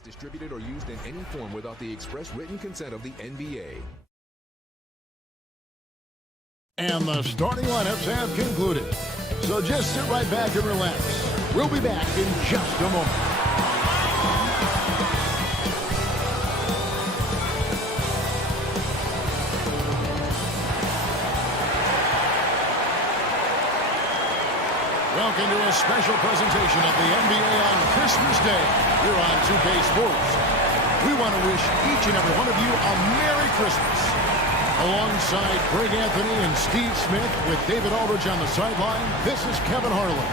Distributed or used in any form without the express written consent of the NBA. And the starting lineups have concluded. So just sit right back and relax. We'll be back in just a moment. Welcome to a special presentation of the NBA on Christmas Day here on 2K Sports. We want to wish each and every one of you a Merry Christmas. Alongside Greg Anthony and Steve Smith with David Aldridge on the sideline, this is Kevin Harlan.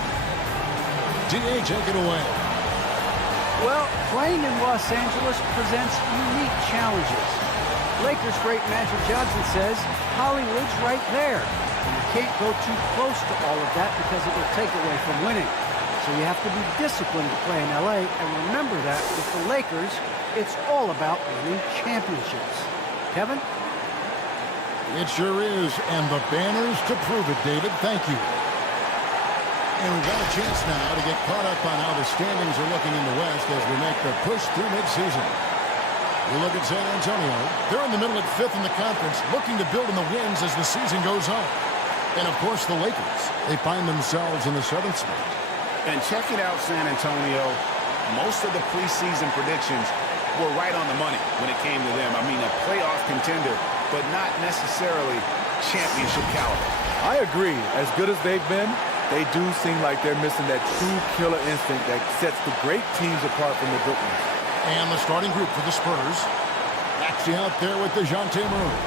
DA, take it away. Well, playing in Los Angeles presents unique challenges. Lakers great Magic Johnson says Hollywood's right there. And you can't go too close to all of that because it will take away from winning. So you have to be disciplined to play in LA, and remember that with the Lakers, it's all about winning championships. Kevin? It sure is, and the banners to prove it, David. Thank you. And we've got a chance now to get caught up on how the standings are looking in the West as we make the push through midseason. We look at San Antonio. They're in the middle at 5th in the conference, looking to build on the wins as the season goes on. And, of course, the Lakers. They find themselves in the 7th spot. And checking out San Antonio, most of the preseason predictions were right on the money when it came to them. I mean, a playoff contender, but not necessarily championship caliber. I agree. As good as they've been, they do seem like they're missing that true killer instinct that sets the great teams apart from the good ones. And the starting group for the Spurs. Actually out there with DeJounte Murray.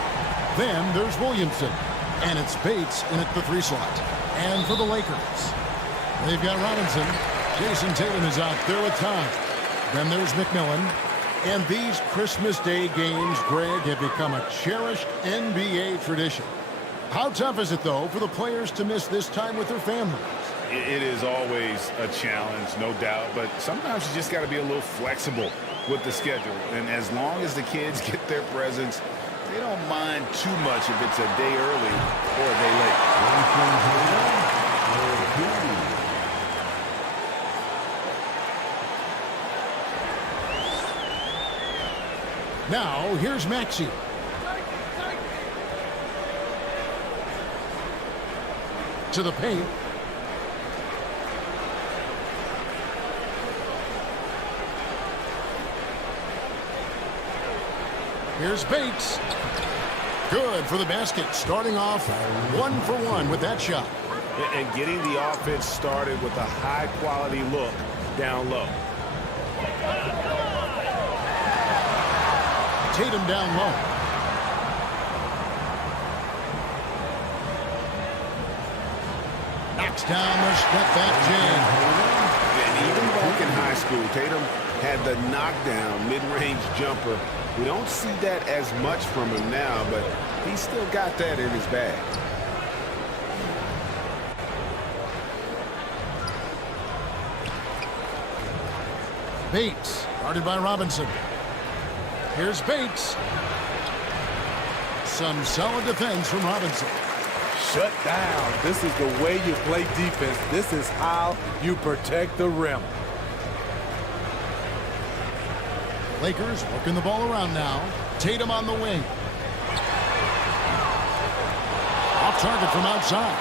Then there's Williamson. And it's Bates in at the 3 slot. And for the Lakers, they've got Robinson. Jayson Tatum is out there with time. Then there's McMillan. And these Christmas Day games, Greg, have become a cherished NBA tradition. How tough is it, though, for the players to miss this time with their families? It is always a challenge, no doubt, but sometimes you just got to be a little flexible with the schedule. And as long as the kids get their presents, they don't mind too much if it's a day early or a day late. Now, here's Maxey. To the paint. Here's Bates. Good for the basket. Starting off 1 for 1 with that shot. And getting the offense started with a high-quality look down low. Tatum down low. Knocks down the step-back jam. And even back in high school, Tatum had the knockdown mid-range jumper. We don't see that as much from him now, but he's still got that in his bag. Bates, guarded by Robinson. Here's Bates. Some solid defense from Robinson. Shut down. This is the way you play defense. This is how you protect the rim. Lakers working the ball around now. Tatum on the wing. Off target from outside.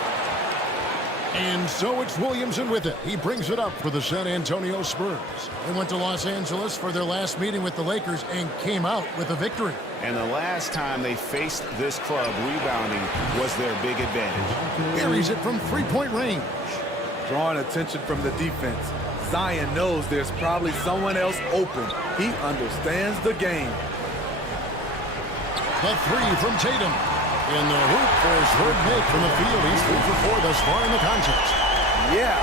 And so it's Williamson with it. He brings it up for the San Antonio Spurs. They went to Los Angeles for their last meeting with the Lakers and came out with a victory. And the last time they faced this club, rebounding was their big advantage. Buries it from three-point range. Drawing attention from the defense. Zion knows there's probably someone else open. He understands the game. The 3 from Tatum. In the hoop for his third make from the field. He's 3 for 4 thus far in the contest. Yeah,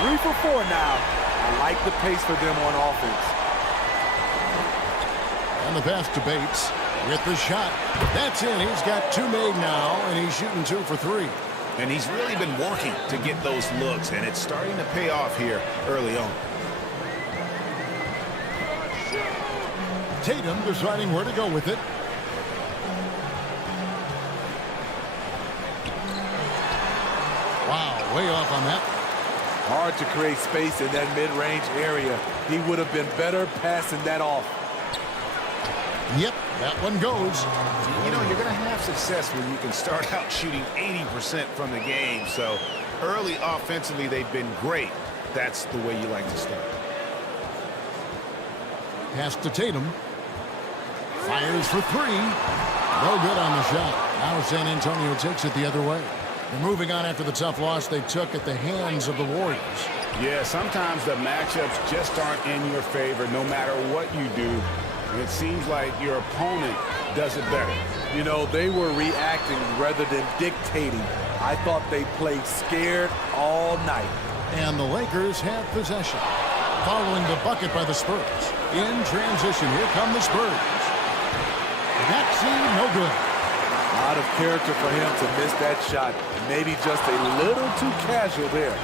3 for 4 now. I like the pace for them on offense. And the pass to Bates with the shot. That's in. He's got 2 made now, and he's shooting 2 for 3. And he's really been working to get those looks, and it's starting to pay off here early on. Tatum deciding where to go with it. Wow, way off on that. Hard to create space in that mid-range area. He would have been better passing that off. Yep, that one goes. You know, you're going to have success when you can start out shooting 80% from the game. So early offensively, they've been great. That's the way you like to start. Pass to Tatum. Fires for three. No good on the shot. Now San Antonio takes it the other way. They're moving on after the tough loss they took at the hands of the Warriors. Yeah, sometimes the matchups just aren't in your favor no matter what you do. It seems like your opponent does it better. You know, they were reacting rather than dictating. I thought they played scared all night. And the Lakers have possession. Following the bucket by the Spurs. In transition, here come the Spurs. Maxey, no good. A lot of character for him to miss that shot. Maybe just a little too casual there.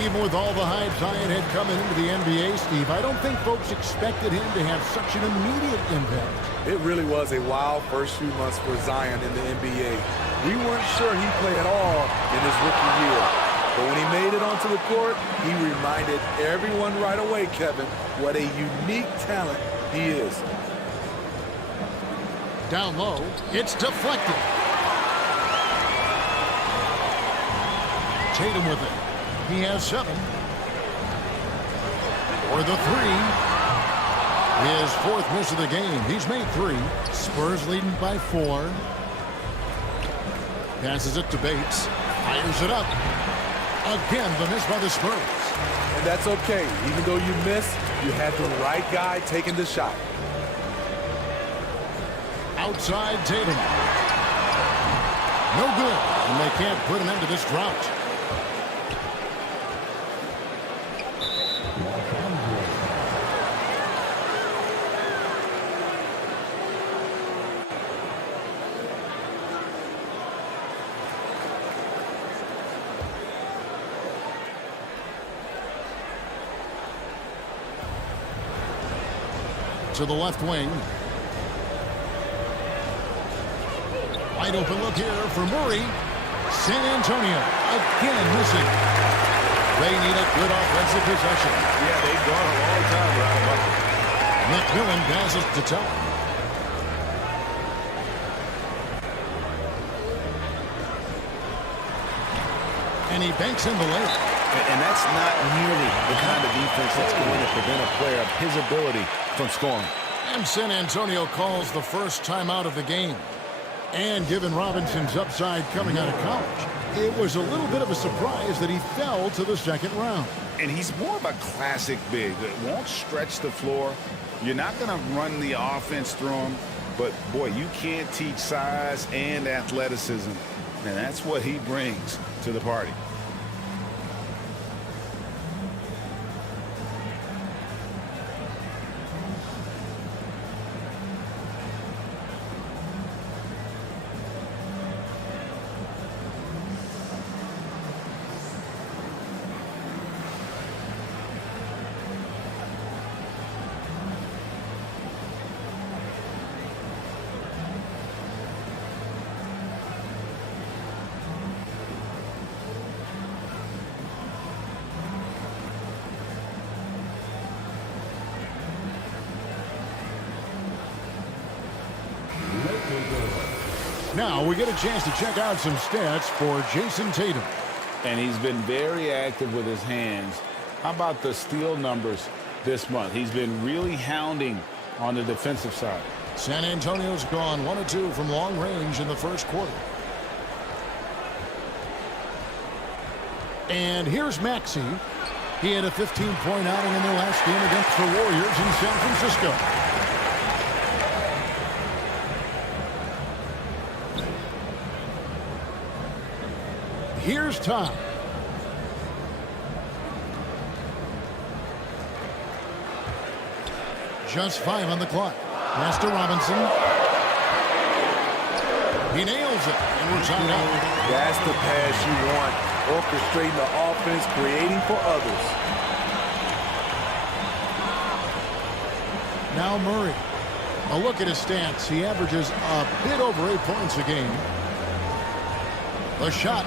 Even with all the hype Zion had coming into the NBA, Steve, I don't think folks expected him to have such an immediate impact. It really was a wild first few months for Zion in the NBA. We weren't sure he'd play at all in his rookie year. But when he made it onto the court, he reminded everyone right away, Kevin, what a unique talent he is. Down low, it's deflected. Tatum with it. He has 7. For the 3. His 4th miss of the game. He's made 3. Spurs leading by 4. Passes it to Bates. Fires it up. Again, the miss by the Spurs. And that's okay. Even though you missed, you had the right guy taking the shot. Outside Tatum. No good. And they can't put an end to this drought. To the left wing. Wide open look here for Murray. San Antonio again missing. They need a good offensive possession. Yeah, they've gone a long time without a bucket. McMillan passes to top. And he banks in the layup. And that's not nearly the kind of defense that's going to prevent a player of his ability from scoring. And San Antonio calls the first timeout of the game. And given Robinson's upside coming out of college, it was a little bit of a surprise that he fell to the second round. And he's more of a classic big that won't stretch the floor. You're not going to run the offense through him, but boy, you can't teach size and athleticism, and that's what he brings to the party. Now we get a chance to check out some stats for Jayson Tatum. And he's been very active with his hands. How about the steal numbers this month? He's been really hounding on the defensive side. San Antonio's gone 1 of 2 from long range in the first quarter. And here's Maxey. He had a 15-point outing in their last game against the Warriors in San Francisco. Here's Tom. Just 5 on the clock. Pass to Robinson. He nails it, and we're tied up. That's the pass you want. Orchestrating the offense, creating for others. Now Murray. A look at his stats. He averages a bit over 8 points a game. The shot.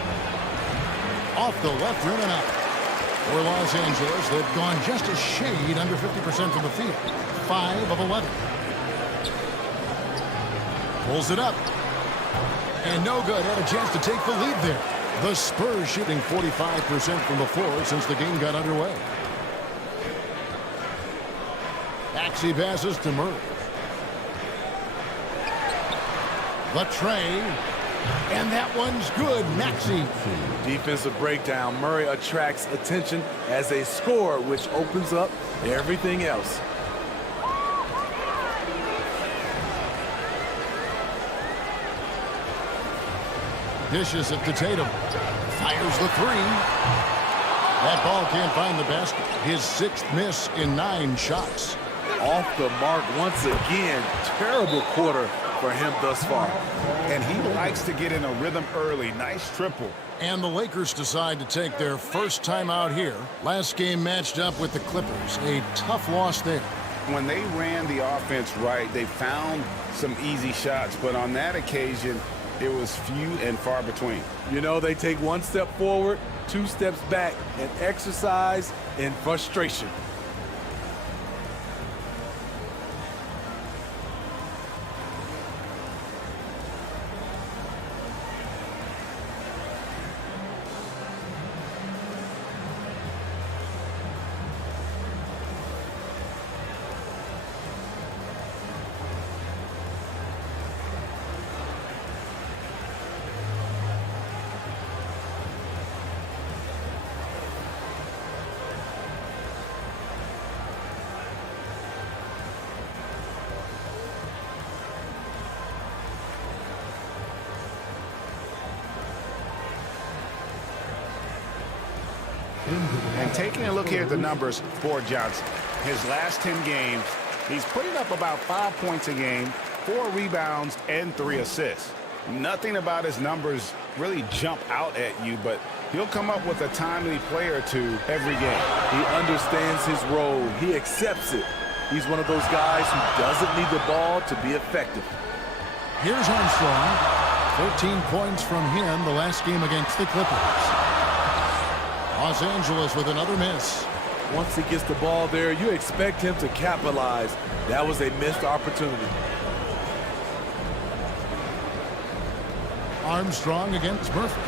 Off the left rim and out. For Los Angeles, they've gone just a shade under 50% from the field. 5 of 11. Pulls it up. And no good. Had a chance to take the lead there. The Spurs shooting 45% from the floor since the game got underway. Maxey passes to Murray. The tray. And that one's good. Maxey. Defensive breakdown. Murray attracts attention as a scorer, which opens up everything else. Dishes it to Tatum. Fires the three. That ball can't find the basket. His 6th miss in 9 shots. Off the mark once again. Terrible quarter for him thus far. And he likes to get in a rhythm early. Nice triple. And the Lakers decide to take their first time out here. Last game matched up with the Clippers. A tough loss there. When they ran the offense right, they found some easy shots. But on that occasion, it was few and far between. You know, they take 1 step forward, 2 steps back, and exercise in frustration. And taking a look here at the numbers for Johnson, his last 10 games, he's putting up about 5 points a game, 4 rebounds, and 3 assists. Nothing about his numbers really jump out at you, but he'll come up with a timely play or two every game. He understands his role. He accepts it. He's one of those guys who doesn't need the ball to be effective. Here's Armstrong. 13 points from him the last game against the Clippers. Los Angeles with another miss. Once he gets the ball there, you expect him to capitalize. That was a missed opportunity. Armstrong against Murphy.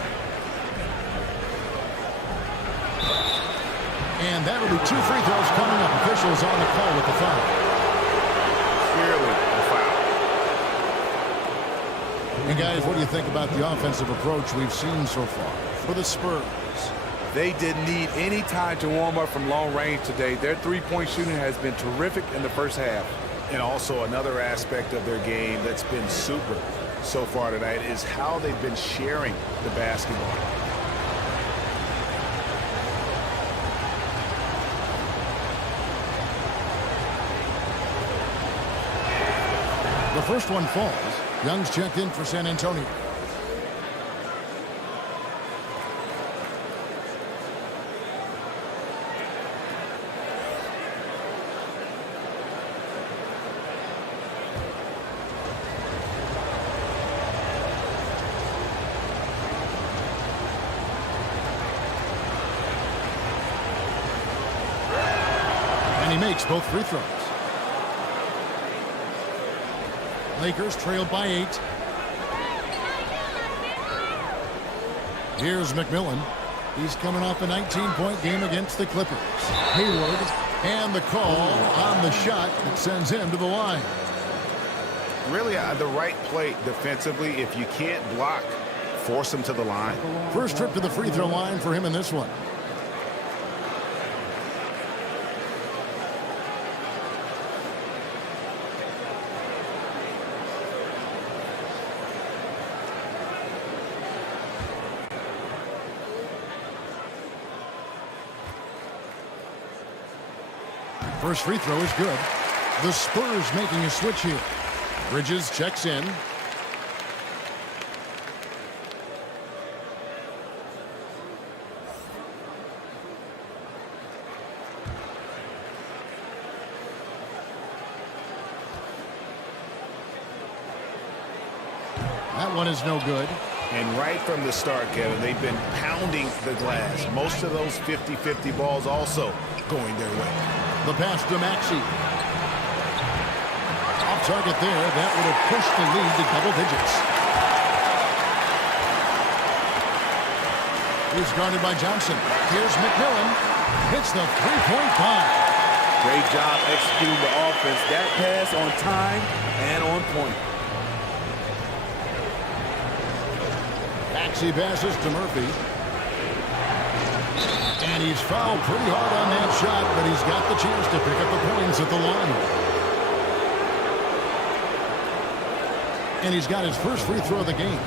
And that'll be 2 free throws coming up. Officials on the call with the foul. Clearly a foul. And guys, what do you think about the offensive approach we've seen so far for the Spurs? They didn't need any time to warm up from long range today. Their three-point shooting has been terrific in the first half. And also another aspect of their game that's been super so far tonight is how they've been sharing the basketball. The first one falls. Young's checked in for San Antonio. He makes both free throws. Lakers trailed by 8. Here's McMillan. He's coming off a 19-point game against the Clippers. Hayward, and the call on the shot that sends him to the line. Really the right play defensively. If you can't block, force him to the line. First trip to the free throw line for him in this one. First free throw is good. The Spurs making a switch here. Bridges checks in. That one is no good. And right from the start, Kevin, they've been pounding the glass. Most of those 50-50 balls also going their way. The pass to Maxey. Off target there. That would have pushed the lead to double digits. He's guarded by Johnson. Here's McMillan. Hits the three-point bomb. Great job executing the offense. That pass on time and on point. Maxey passes to Murphy. And he's fouled pretty hard on that shot, but he's got the chance to pick up the points at the line. And he's got his first free throw of the game.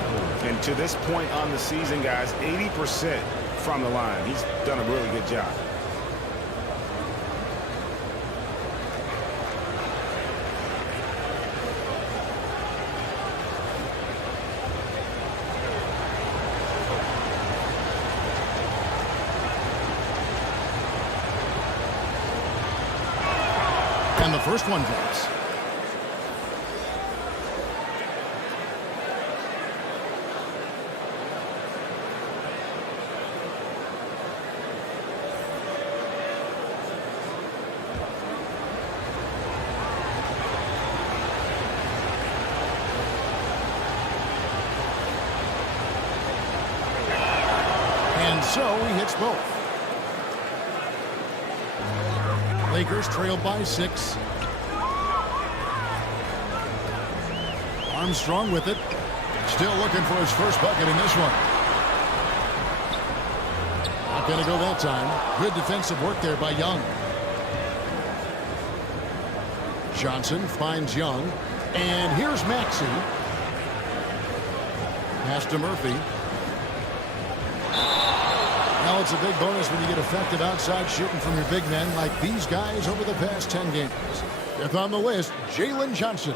And to this point on the season, guys, 80% from the line. He's done a really good job. And the first one drops. And so he hits both. Lakers trailed by 6. Armstrong with it. Still looking for his first bucket in this one. Not going to go that time. Good defensive work there by Young. Johnson finds Young. And here's Maxey. Pass to Murphy. Now it's a big bonus when you get effective outside shooting from your big men like these guys over the past 10 games. Fifth on the list, Jalen Johnson.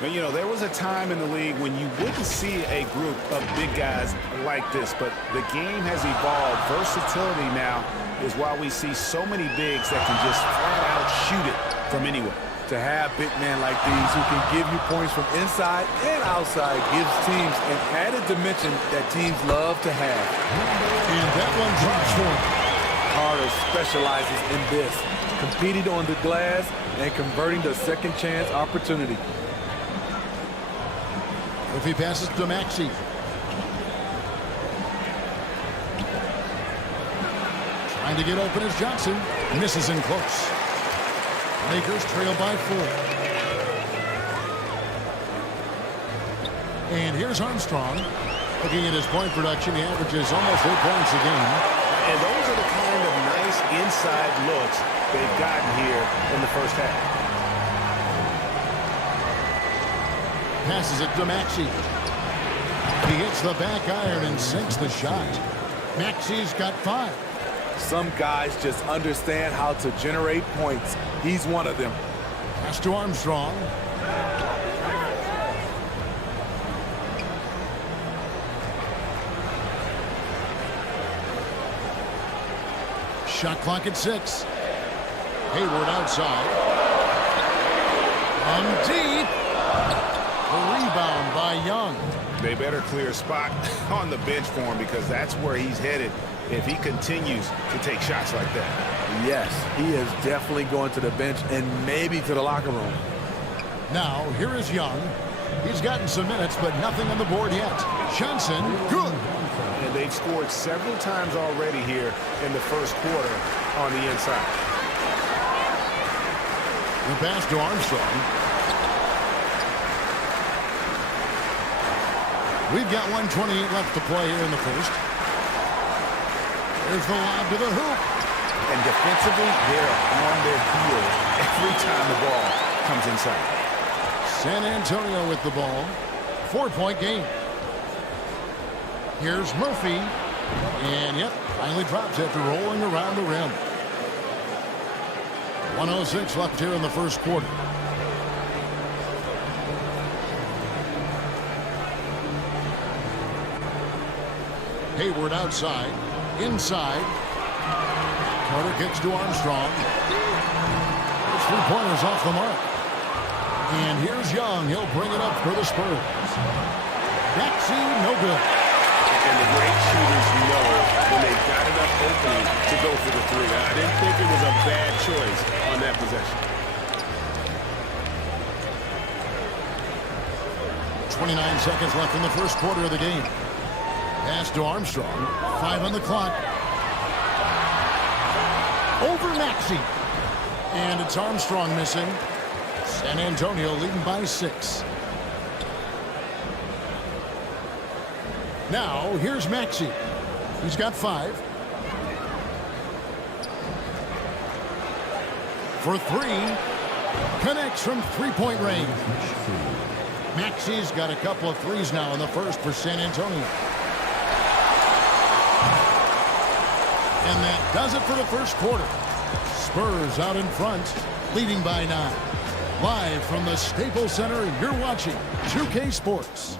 But, you know, there was a time in the league when you wouldn't see a group of big guys like this, but the game has evolved. Versatility now is why we see so many bigs that can just flat out shoot it from anywhere. To have big men like these who can give you points from inside and outside gives teams an added dimension that teams love to have. And that one drops for him. Carter specializes in this, competing on the glass and converting the second chance opportunity. If he passes to Maxey. Trying to get open is Johnson. Misses in close. Lakers trail by 4. And here's Armstrong. Looking at his point production, he averages almost 8 points a game. And those are the kind of nice inside looks they've gotten here in the first half. Passes it to Maxey. He hits the back iron and sinks the shot. Maxey's got 5. Some guys just understand how to generate points. He's one of them. Pass to Armstrong. Shot clock at 6. Hayward outside. On deep. A rebound by Young. They better clear a spot on the bench for him because that's where he's headed if he continues to take shots like that. Yes, he is definitely going to the bench and maybe to the locker room. Now, here is Young. He's gotten some minutes, but nothing on the board yet. Johnson, good. And they've scored several times already here in the first quarter on the inside. The pass to Armstrong. We've got 1:28 left to play here in the first. There's the lob to the hoop. And defensively, they're on their heels every time the ball comes inside. San Antonio with the ball. 4-point game. Here's Murphy. And, yep, finally drops after rolling around the rim. 1:06 left here in the first quarter. Hayward outside. Inside. Carter kicks to Armstrong. His three-pointers off the mark. And here's Young. He'll bring it up for the Spurs. Maxey, no good. And the great shooters know when they've got enough opening to go for the three. I didn't think it was a bad choice on that possession. 29 seconds left in the first quarter of the game. Pass to Armstrong. 5 on the clock. Over Maxey. And it's Armstrong missing. San Antonio leading by 6. Now, here's Maxey. He's got 5. For 3. Connects from three-point range. Maxey's got a couple of threes now in the first for San Antonio. And that does it for the first quarter. Spurs out in front, leading by 9. Live from the Staples Center, you're watching 2K Sports.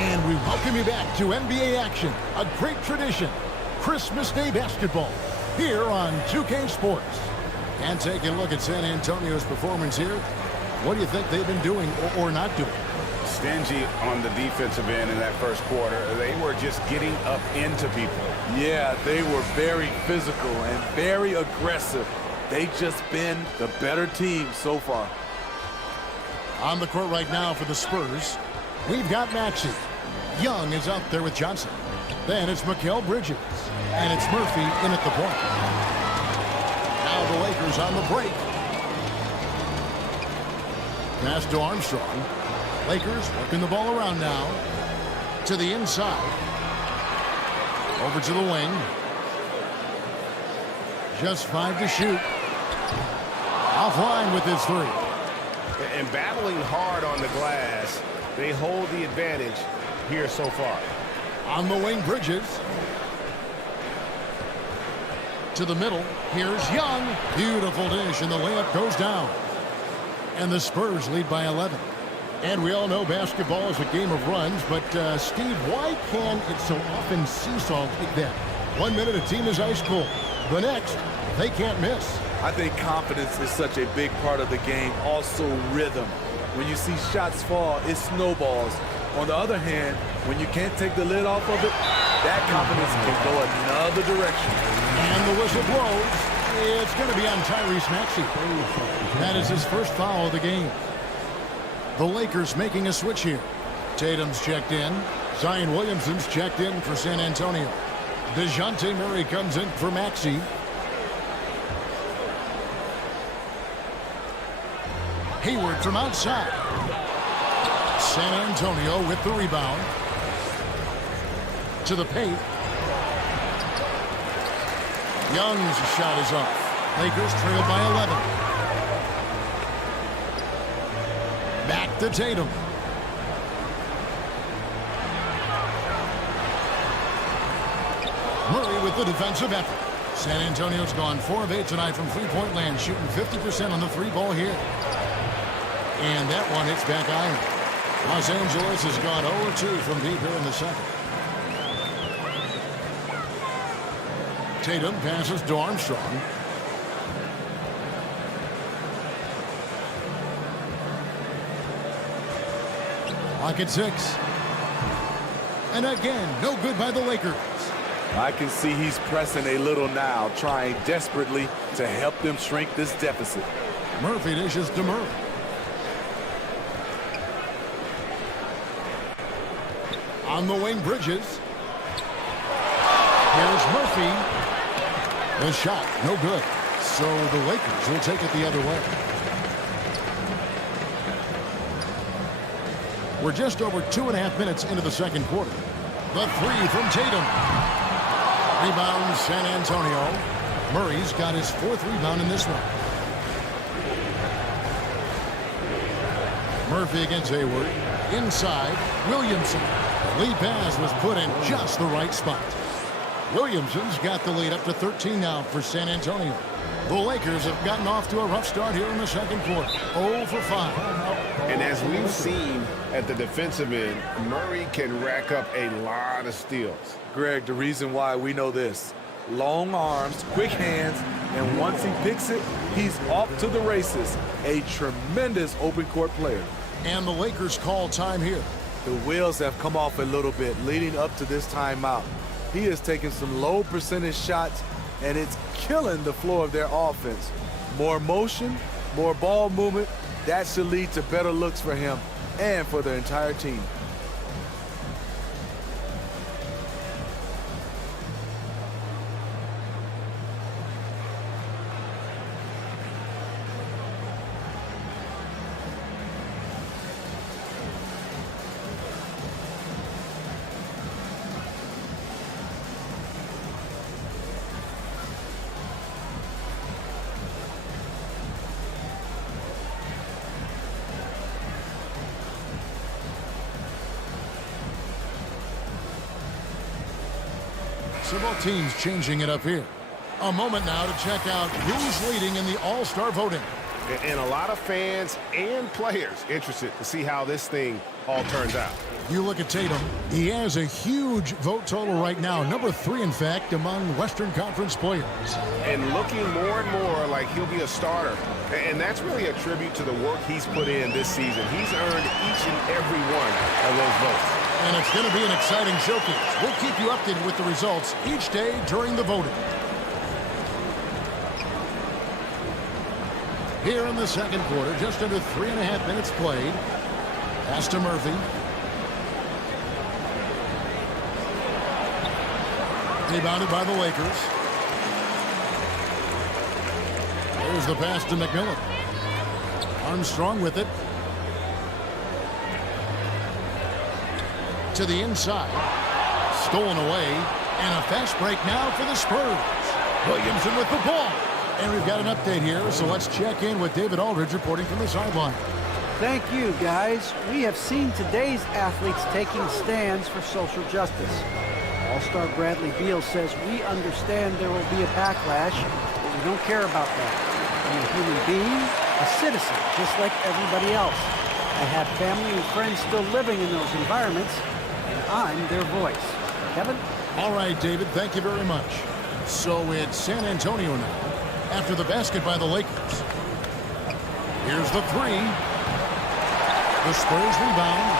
And we welcome you back to NBA action, a great tradition. Christmas Day basketball here on 2K Sports. And taking a look at San Antonio's performance here. What do you think they've been doing or not doing? Stingy on the defensive end in that first quarter. They were just getting up into people. Yeah, they were very physical and very aggressive. They've just been the better team so far. On the court right now for the Spurs, we've got Maxey. Young is out there with Johnson. Then it's Mikal Bridges. And it's Murphy in at the point. Now the Lakers on the break. Pass to Armstrong. Lakers working the ball around now. To the inside. Over to the wing. Just 5 to shoot. Offline with his 3. And battling hard on the glass, they hold the advantage here so far. On the wing, Bridges. To the middle. Here's Young. Beautiful dish, and the layup goes down. And the Spurs lead by 11. And we all know basketball is a game of runs, but Steve, why can it so often seesaw like that? 1 minute a team is ice cold. The next, they can't miss. I think confidence is such a big part of the game. Also rhythm. When you see shots fall, it snowballs. On the other hand, when you can't take the lid off of it, that confidence can go another direction. And the whistle blows. It's going to be on Tyrese Maxey. That is his first foul of the game. The Lakers making a switch here. Tatum's checked in. Zion Williamson's checked in for San Antonio. DeJounte Murray comes in for Maxey. Hayward from outside. San Antonio with the rebound. To the paint. Young's shot is off. Lakers trail by 11. Back to Tatum. Murray with the defensive effort. San Antonio's gone 4 of 8 tonight from three-point land, shooting 50% on the 3-ball here. And that one hits back iron. Los Angeles has gone 0-2 from deep here in the second. Tatum passes to Armstrong. Clock at 6. And again, no good by the Lakers. I can see he's pressing a little now, trying desperately to help them shrink this deficit. Murphy dishes to Murray. On the wing, Bridges. Here's Murphy. The shot, no good. So the Lakers will take it the other way. We're just over 2.5 minutes into the second quarter. The 3 from Tatum. Rebound, San Antonio. Murray's got his 4th rebound in this one. Murphy against Hayward. Inside, Williamson. The lead pass was put in just the right spot. Williamson's got the lead up to 13 now for San Antonio. The Lakers have gotten off to a rough start here in the second quarter. 0 for 5. And as we've seen at the defensive end, Murray can rack up a lot of steals. Greg, the reason why we know this: long arms, quick hands, and once he picks it, he's off to the races. A tremendous open court player. And the Lakers call time here. The wheels have come off a little bit leading up to this timeout. He has taken some low percentage shots, and it's killing the flow of their offense. More motion, more ball movement, that should lead to better looks for him and for the entire team. So both teams changing it up here. A moment now to check out who's leading in the All-Star voting. And a lot of fans and players interested to see how this thing all turns out. You look at Tatum. He has a huge vote total right now. Number 3, in fact, among Western Conference players. And looking more and more like he'll be a starter. And that's really a tribute to the work he's put in this season. He's earned each and every one of those votes. And it's going to be an exciting showcase. We'll keep you updated with the results each day during the voting. Here in the second quarter, just under 3.5 minutes played. Pass to Murphy. Rebounded by the Lakers. There's the pass to McMillan. Armstrong with it. To the inside. Stolen away. And a fast break now for the Spurs. Williamson with the ball. And we've got an update here, so let's check in with David Aldridge reporting from the sideline. Thank you, guys. We have seen today's athletes taking stands for social justice. All-Star Bradley Beal says, "We understand there will be a backlash, but we don't care about that. I'm a human being, a citizen, just like everybody else. I have family and friends still living in those environments, and I'm their voice." Kevin? All right, David, thank you very much. So it's San Antonio now, after the basket by the Lakers. Here's the 3. The Spurs rebound.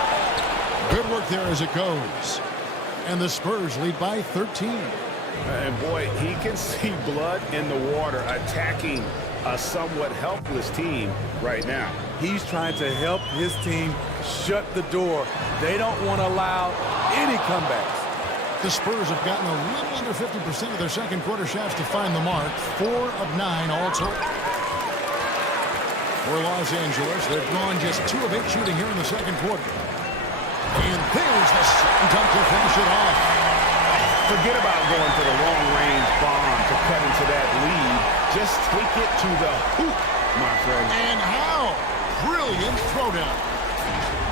Good work there as it goes. And the Spurs lead by 13. And boy, he can see blood in the water attacking a somewhat helpless team right now. He's trying to help his team shut the door. They don't want to allow any comebacks. The Spurs have gotten a little under 50% of their second quarter shots to find the mark. 4 of 9 all total. For Los Angeles, they've gone just 2 of 8 shooting here in the second quarter. And there's the second time to finish it off. Forget about going for the long-range bomb to cut into that lead. Just take it to the hoop, my friend. And how? Brilliant throwdown.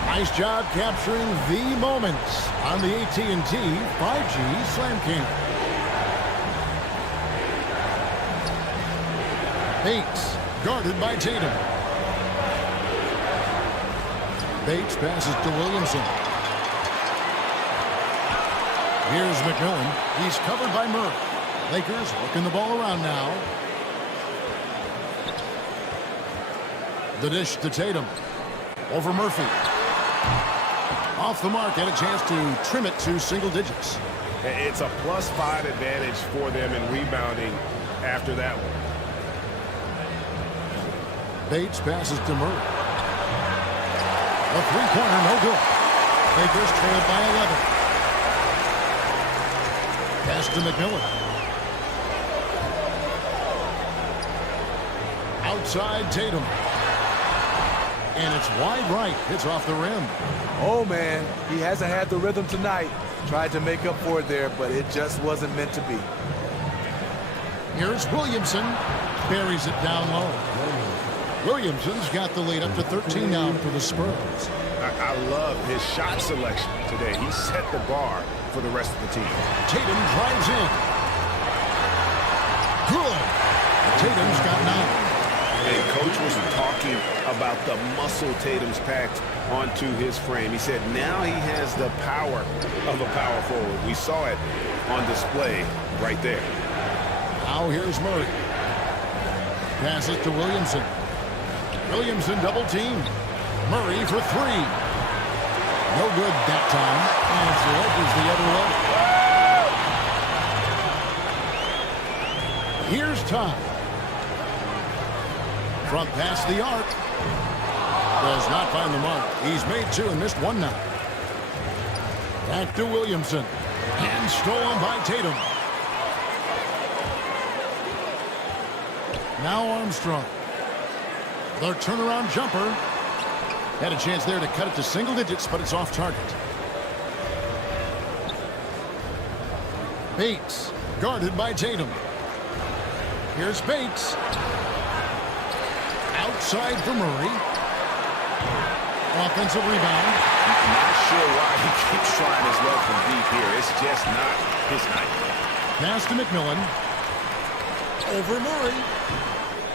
Nice job capturing the moments on the AT&T 5G Slam Cam. Bates, guarded by Tatum. Bates passes to Williamson. Here's McMillan. He's covered by Murray. Lakers working the ball around now. The dish to Tatum. Over Murphy. Off the mark, and a chance to trim it to single digits. It's a +5 advantage for them in rebounding after that one. Bates passes to Murray. A three-pointer, no good. Lakers trail by 11. Pass to McMillan. Outside Tatum. And it's wide right. It's off the rim. Oh, man, he hasn't had the rhythm tonight. Tried to make up for it there, but it just wasn't meant to be. Here's Williamson. Buries it down low. Williamson's got the lead up to 13 now for the Spurs. I love his shot selection today. He set the bar for the rest of the team. Tatum drives in. Good. Tatum's got 9. And Coach was talking about the muscle Tatum's packed onto his frame. He said now he has the power of a power forward. We saw it on display right there. Now here's Murray. Pass it to Williamson. Williamson double team. Murray for 3. No good that time. And it's the Lakers the other way. Here's time. Front past the arc. Does not find the mark. He's made 2 and missed 1 now. Back to Williamson. And stolen by Tatum. Now Armstrong. The turnaround jumper. Had a chance there to cut it to single digits, but it's off target. Bates, guarded by Tatum. Here's Bates. Outside for Murray. Offensive rebound. Not sure why he keeps trying his luck from deep here. It's just not his night. Pass to McMillan. Over Murray.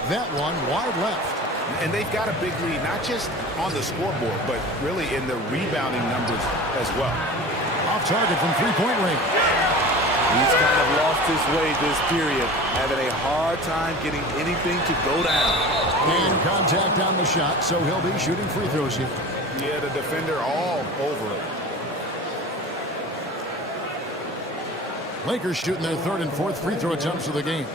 That one wide left. And they've got a big lead, not just on the scoreboard, but really in the rebounding numbers as well. Off target from three-point range. He's kind of lost his way this period, having a hard time getting anything to go down. And contact on the shot, so he'll be shooting free throws here. Yeah, the defender all over it. Lakers shooting their 3rd and 4th free throw attempts of the game.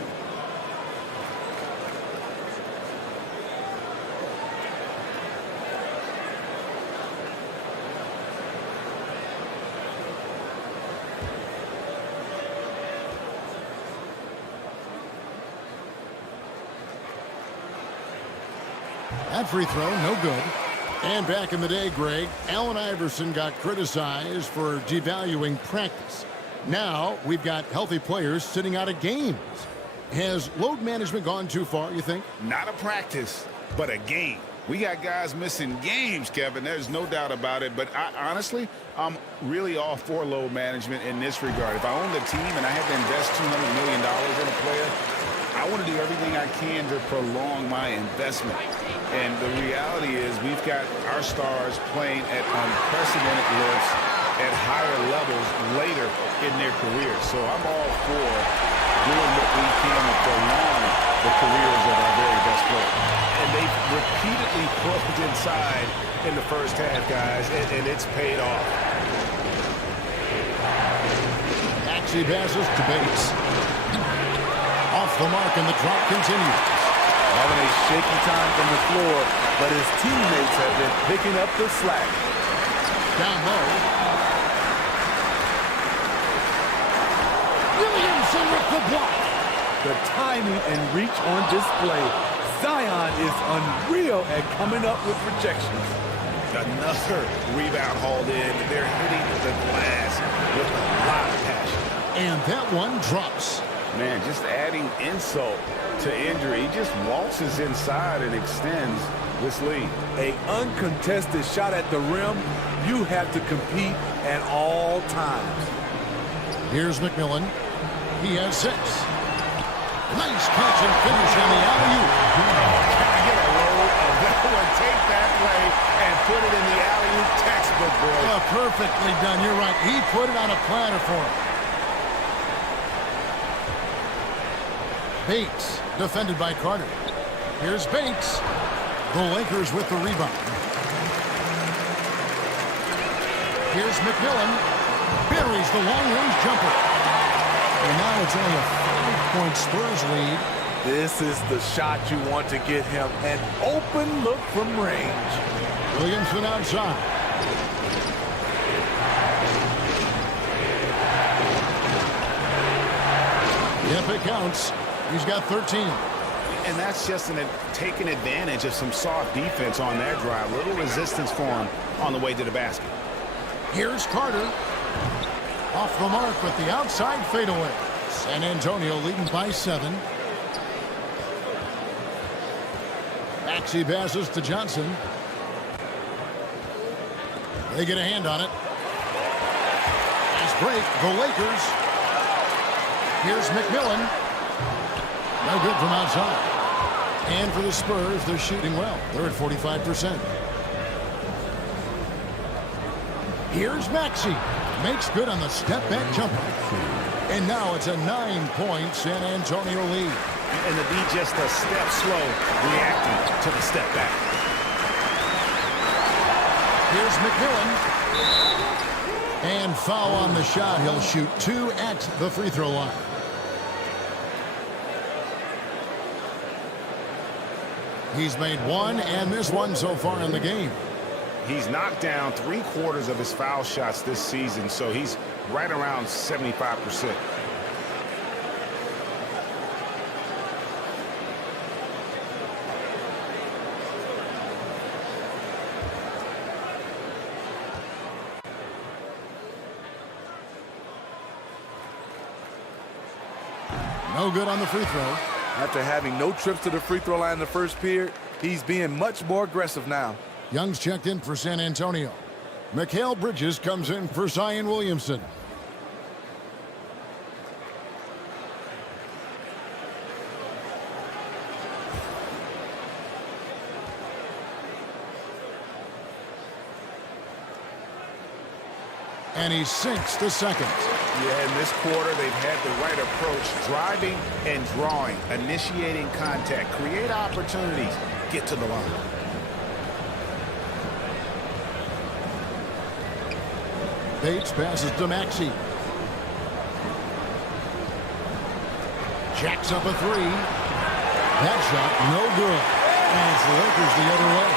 That free throw, no good. And back in the day, Greg, Allen Iverson got criticized for devaluing practice. Now we've got healthy players sitting out of games. Has load management gone too far, you think? Not a practice, but a game. We got guys missing games, Kevin. There's no doubt about it. But honestly, I'm really all for load management in this regard. If I owned a team and I had to invest $200 million in a player, I want to do everything I can to prolong my investment. And the reality is we've got our stars playing at unprecedented lifts at higher levels later in their careers. So I'm all for doing what we can to prolong the careers of our very best players. And they've repeatedly pulled inside in the first half, guys, and it's paid off. Actually passes to Bates. Off the mark, and the drop continues. Having a shaky time from the floor, but his teammates have been picking up the slack. Down low. Williamson with the block. The timing and reach on display. Zion is unreal at coming up with rejections. Another rebound hauled in. They're hitting the glass with a lot of passion. And that one drops. Man, just adding insult to injury. He just waltzes inside and extends this lead. An uncontested shot at the rim, you have to compete at all times. Here's McMillan. He has 6. Nice catch and finish on the alley-oop. Can I get a roll of that one? Take that play and put it in the alley-oop textbook, boy. Perfectly done. You're right. He put it on a platter for him. Bates, defended by Carter. Here's Bates. The Lakers with the rebound. Here's McMillan. Buries the long-range jumper. And now it's only a 5-point Spurs lead. This is the shot you want to get him. An open look from range. Williamson outside. Yep, it counts. He's got 13. And that's just taking advantage of some soft defense on that drive. Little resistance for him on the way to the basket. Here's Carter. Off the mark with the outside fadeaway. San Antonio leading by 7. Maxey passes to Johnson. They get a hand on it. Nice break. The Lakers. Here's McMillan. No good from outside. And for the Spurs, they're shooting well. They're at 45%. Here's Maxey. Makes good on the step-back jumper. And now it's a 9-point San Antonio lead. And to be just a step slow reacting to the step back. Here's McMillan. And foul on the shot. He'll shoot 2 at the free throw line. He's made 1 and this one so far in the game. He's knocked down 3/4 of his foul shots this season, so he's right around 75%. No good on the free throw. After having no trips to the free throw line in the first period, he's being much more aggressive now. Young's checked in for San Antonio. Mikal Bridges comes in for Zion Williamson. And he sinks the second. Yeah, in this quarter, they've had the right approach, driving and drawing, initiating contact, create opportunities, get to the line. Bates passes to Maxey. Jacks up a 3. That shot, no good. And it's the Lakers the other way.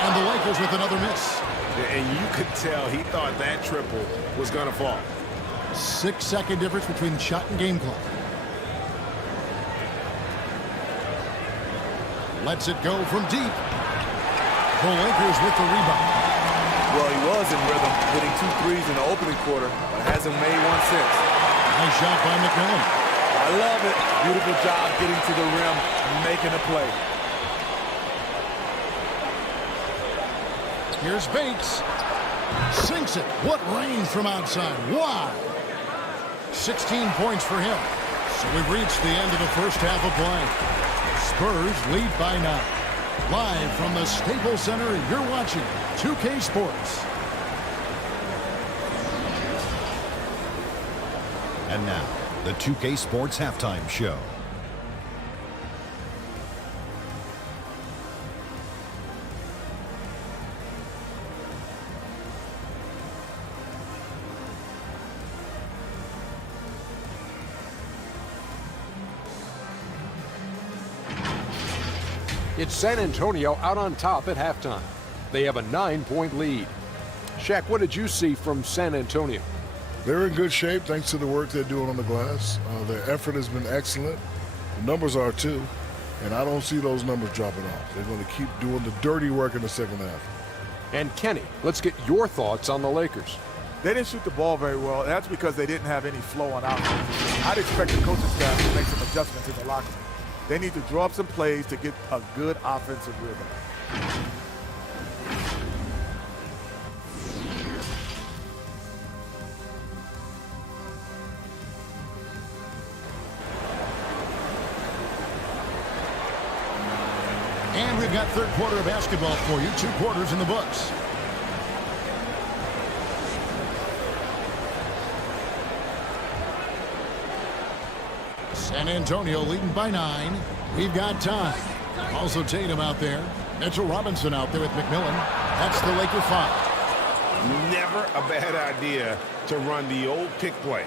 And the Lakers with another miss. And you could tell he thought that triple was going to fall. 6-second difference between shot and game clock. Lets it go from deep. The Lakers with the rebound. Well, he was in rhythm, hitting 2 threes in the opening quarter, but hasn't made one since. Nice shot by McMillan. I love it. Beautiful job getting to the rim, making a play. Here's Bates. Sinks it. What range from outside. Wow. 16 points for him. So we've reached the end of the first half of play. Spurs lead by 9. Live from the Staples Center, you're watching 2K Sports. And now, the 2K Sports Halftime Show. It's San Antonio out on top at halftime. They have a 9-point lead. Shaq, what did you see from San Antonio? They're in good shape thanks to the work they're doing on the glass. Their effort has been excellent. The numbers are too. And I don't see those numbers dropping off. They're going to keep doing the dirty work in the second half. And Kenny, let's get your thoughts on the Lakers. They didn't shoot the ball very well, and that's because they didn't have any flow on offense. I'd expect the coaching staff to make some adjustments in the locker room. They need to draw up some plays to get a good offensive rhythm. And we've got third quarter of basketball for you. 2 quarters in the books. San Antonio leading by 9. We've got time. Also Tatum out there. Mitchell Robinson out there with McMillan. That's the Laker 5. Never a bad idea to run the old pick play.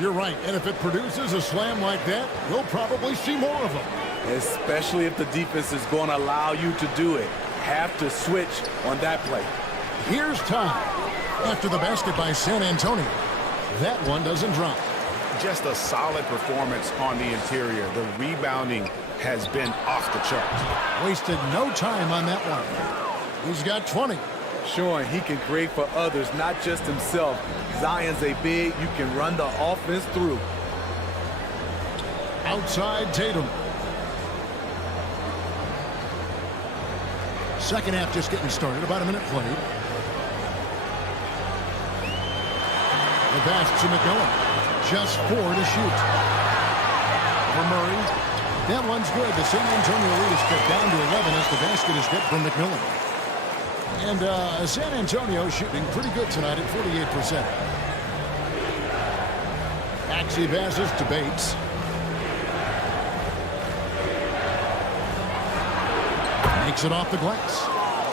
You're right. And if it produces a slam like that, we'll probably see more of them. Especially if the defense is going to allow you to do it. Have to switch on that play. Here's time. After the basket by San Antonio. That one doesn't drop. Just a solid performance on the interior. The rebounding has been off the charts. Wasted no time on that one. He's got 20. Showing he can create for others, not just himself. Zion's a big, you can run the offense through. Outside Tatum. Second half just getting started. About a minute played. The pass to McMillan. Just 4 to shoot. For Murray. That one's good. The San Antonio lead is cut down to 11 as the basket is good from McMillan. And San Antonio shooting pretty good tonight at 48%. Maxey passes to Bates. Makes it off the glass.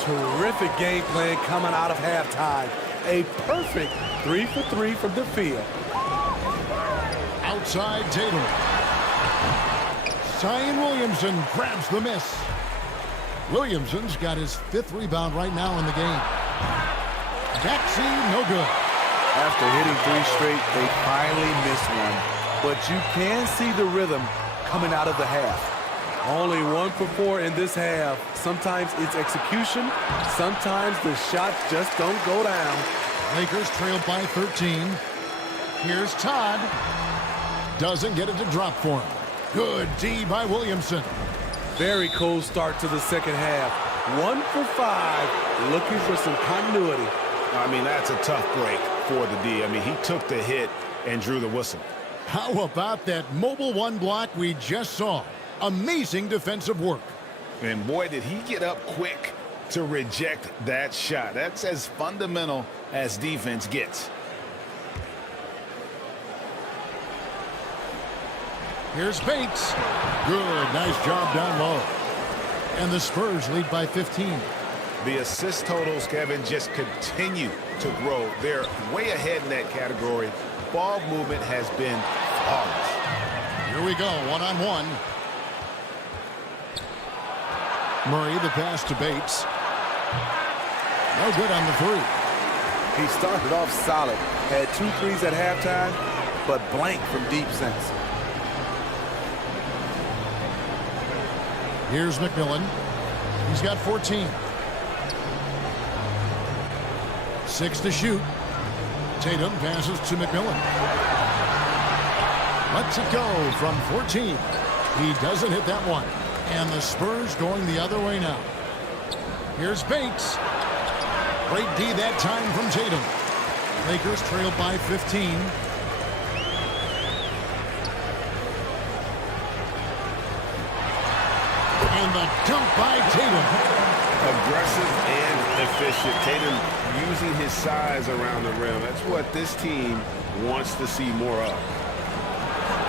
Terrific game plan coming out of halftime. A perfect 3 for 3 from the field. Outside Tatum. Zion Williamson grabs the miss. Williamson's got his 5th rebound right now in the game. Maxey, no good. After hitting 3 straight, they finally missed one. But you can see the rhythm coming out of the half. Only 1 for 4 in this half. Sometimes it's execution. Sometimes the shots just don't go down. Lakers trail by 13. Here's Todd. Doesn't get it to drop for him. Good D by Williamson. Very cold start to the second half. 1 for 5, looking for some continuity. I mean, that's a tough break for the D. I mean, he took the hit and drew the whistle. How about that mobile 1 block we just saw? Amazing defensive work. And boy, did he get up quick to reject that shot. That's as fundamental as defense gets. Here's Bates. Good, nice job down low. And the Spurs lead by 15. The assist totals, Kevin, just continue to grow. They're way ahead in that category. Ball movement has been flawless. Here we go, 1-on-1. Murray, the pass to Bates. No good on the 3. He started off solid. Had 2 threes at halftime, but blank from deep since. Here's McMillan. He's got 14. 6 to shoot. Tatum passes to McMillan. Lets it go from 14. He doesn't hit that one. And the Spurs going the other way now. Here's Bates. Great D that time from Tatum. Lakers trail by 15. And the dunk by Tatum. Aggressive and efficient. Tatum using his size around the rim. That's what this team wants to see more of.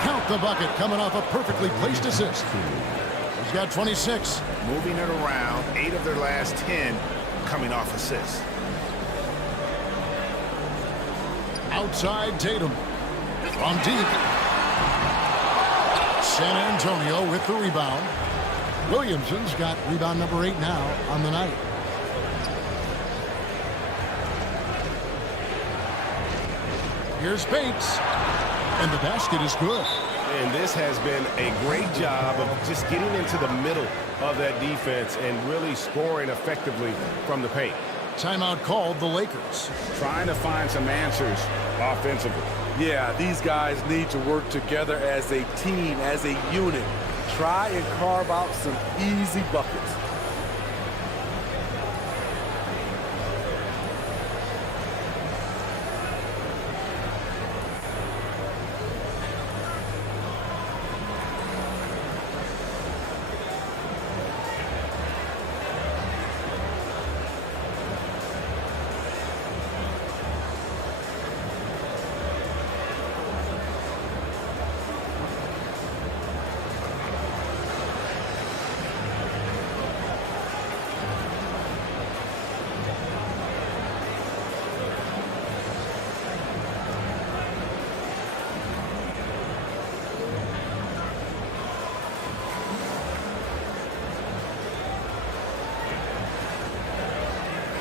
Count the bucket coming off a perfectly placed assist. He's got 26. Moving it around, 8 of their last 10 coming off assists. Outside Tatum. From deep. San Antonio with the rebound. Williamson's got rebound number 8 now on the night. Here's Bates. And the basket is good. And this has been a great job of just getting into the middle of that defense and really scoring effectively from the paint. Timeout called the Lakers. Trying to find some answers offensively. Yeah, these guys need to work together as a team, as a unit. Try and carve out some easy buckets.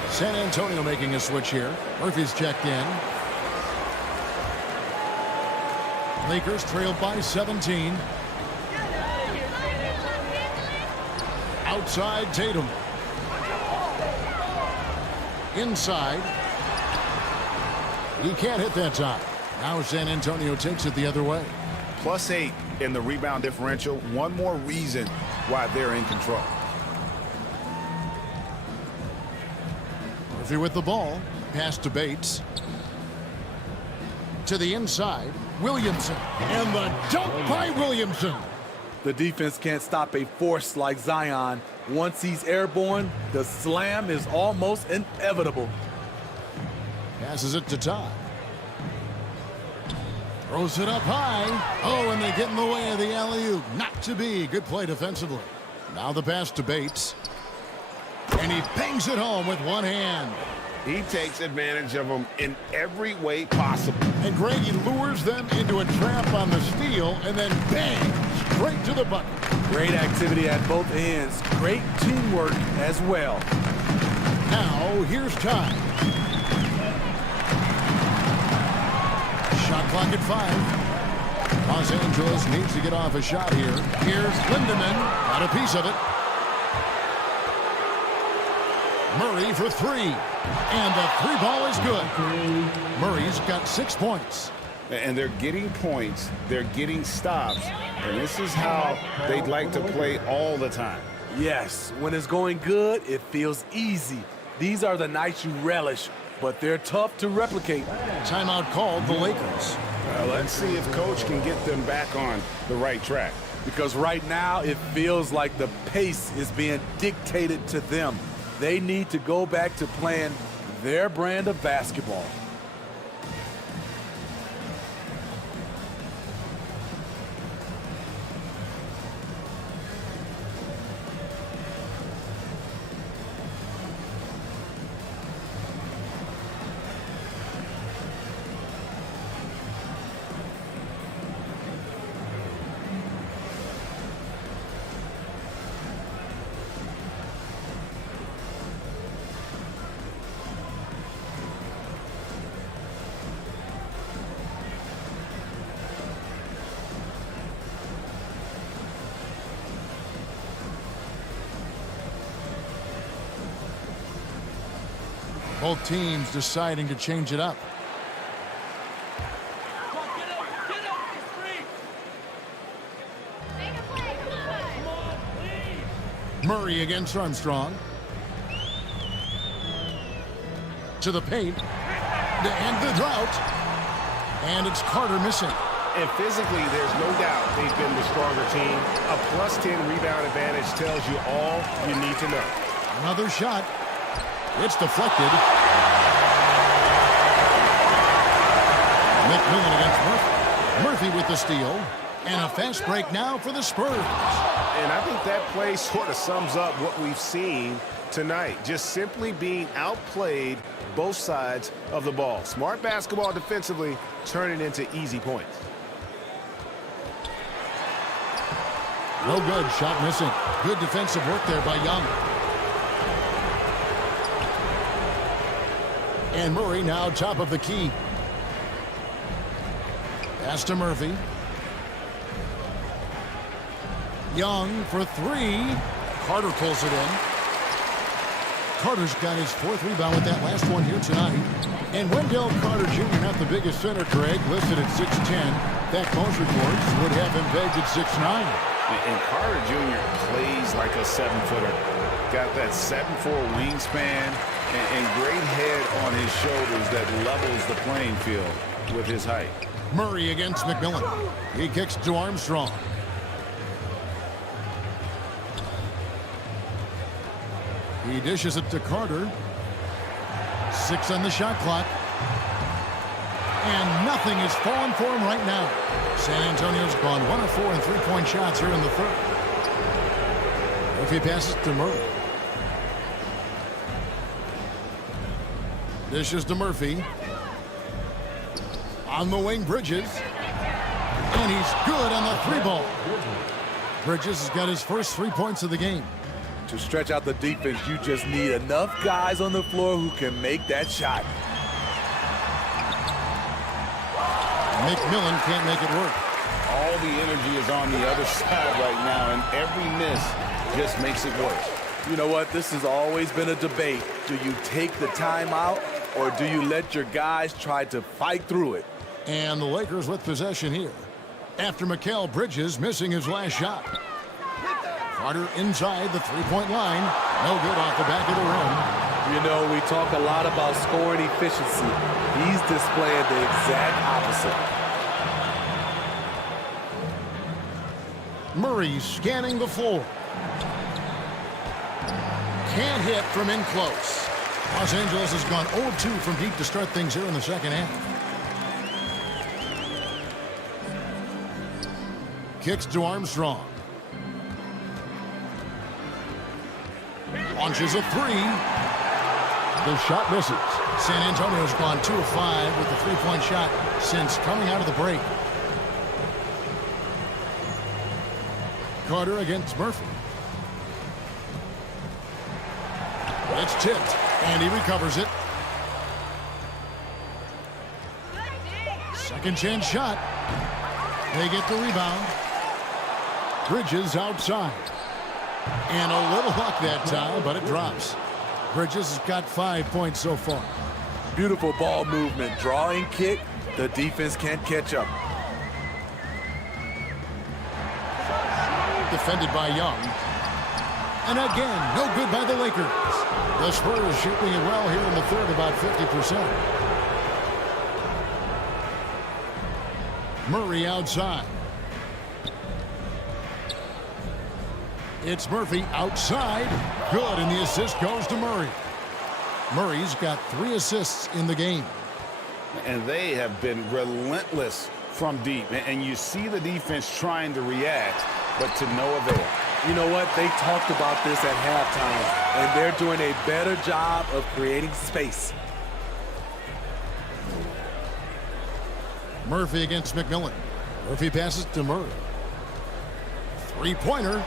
San Antonio making a switch here. Murphy's checked in. Lakers trailed by 17. Outside Tatum. Inside. He can't hit that time. Now San Antonio takes it the other way. +8 in the rebound differential. One more reason why they're in control. Murphy with the ball. Pass to Bates. To the inside, Williamson. And the dunk by Williamson. The defense can't stop a force like Zion. Once he's airborne, the slam is almost inevitable. Passes it to Todd. Throws it up high. Oh, and they get in the way of the alley-oop. Not to be. Good play defensively. Now the pass to Bates. And he bangs it home with one hand. He takes advantage of them in every way possible. And Greg, he lures them into a trap on the steal and then bang, straight to the bucket. Great activity at both ends. Great teamwork as well. Now, here's time. Shot clock at 5. Los Angeles needs to get off a shot here. Here's Lindemann. Got a piece of it. Murray for 3. And the 3 ball is good. Murray's got 6 points. And they're getting points. They're getting stops. And this is how they'd like to play all the time. Yes, when it's going good, it feels easy. These are the nights you relish, but they're tough to replicate. Timeout called the Lakers. Well, let's see if Coach can get them back on the right track. Because right now, it feels like the pace is being dictated to them. They need to go back to playing their brand of basketball. Both teams deciding to change it up. Murray against Armstrong. To the paint. To end the drought. And it's Carter missing. And physically, there's no doubt they've been the stronger team. A plus 10 rebound advantage tells you all you need to know. Another shot. It's deflected. McMillan against Murphy. Murphy with the steal. And a fast break now for the Spurs. And I think that play sort of sums up what we've seen tonight. Just simply being outplayed both sides of the ball. Smart basketball defensively, turning into easy points. No good. Shot missing. Good defensive work there by Young. And Murray now top of the key. Pass to Murphy. Young for 3. Carter pulls it in. Carter's got his 4th rebound with that last one here tonight. And Wendell Carter Jr., not the biggest center, Greg, listed at 6'10". That most reports would have him pegged at 6'9". And Carter Jr. plays like a 7-footer. Got that 7'4" wingspan and great head on his shoulders that levels the playing field with his height. Murray against McMillan. He kicks to Armstrong. He dishes it to Carter. 6 on the shot clock. And nothing is falling for him right now. San Antonio's gone 1 of 4 in 3-point shots here in the 3rd. If he passes to Murray. Dishes to Murphy. On the wing, Bridges. And he's good on the 3 ball. Bridges has got his first 3 points of the game. To stretch out the defense, you just need enough guys on the floor who can make that shot. McMillan can't make it work. All the energy is on the other side right now, and every miss just makes it worse. You know what? This has always been a debate. Do you take the timeout, or do you let your guys try to fight through it? And the Lakers with possession here. After Mikal Bridges missing his last shot. Carter inside the 3-point line. No good off the back of the rim. You know, we talk a lot about scoring efficiency. He's displaying the exact opposite. Murray scanning the floor. Can't hit from in close. Los Angeles has gone 0-2 from deep to start things here in the second half. Kicks to Armstrong. Launches a three. The shot misses. San Antonio's gone 2 of 5 with the three-point shot since coming out of the break. Carter against Murphy. It's tipped, and he recovers it. Second chance shot. They get the rebound. Bridges outside. And a little luck that time, but it drops. Bridges has got 5 points so far. Beautiful ball movement. Drawing kick. The defense can't catch up. Defended by Young. And again, no good by the Lakers. The Spurs shooting it well here in the third, about 50%. Murray outside. It's Murphy outside. Good, and the assist goes to Murray. Murray's got 3 assists in the game. And they have been relentless from deep. And you see the defense trying to react, but to no avail. You know what? They talked about this at halftime, and they're doing a better job of creating space. Murphy against McMillan. Murphy passes to Murray. Three-pointer.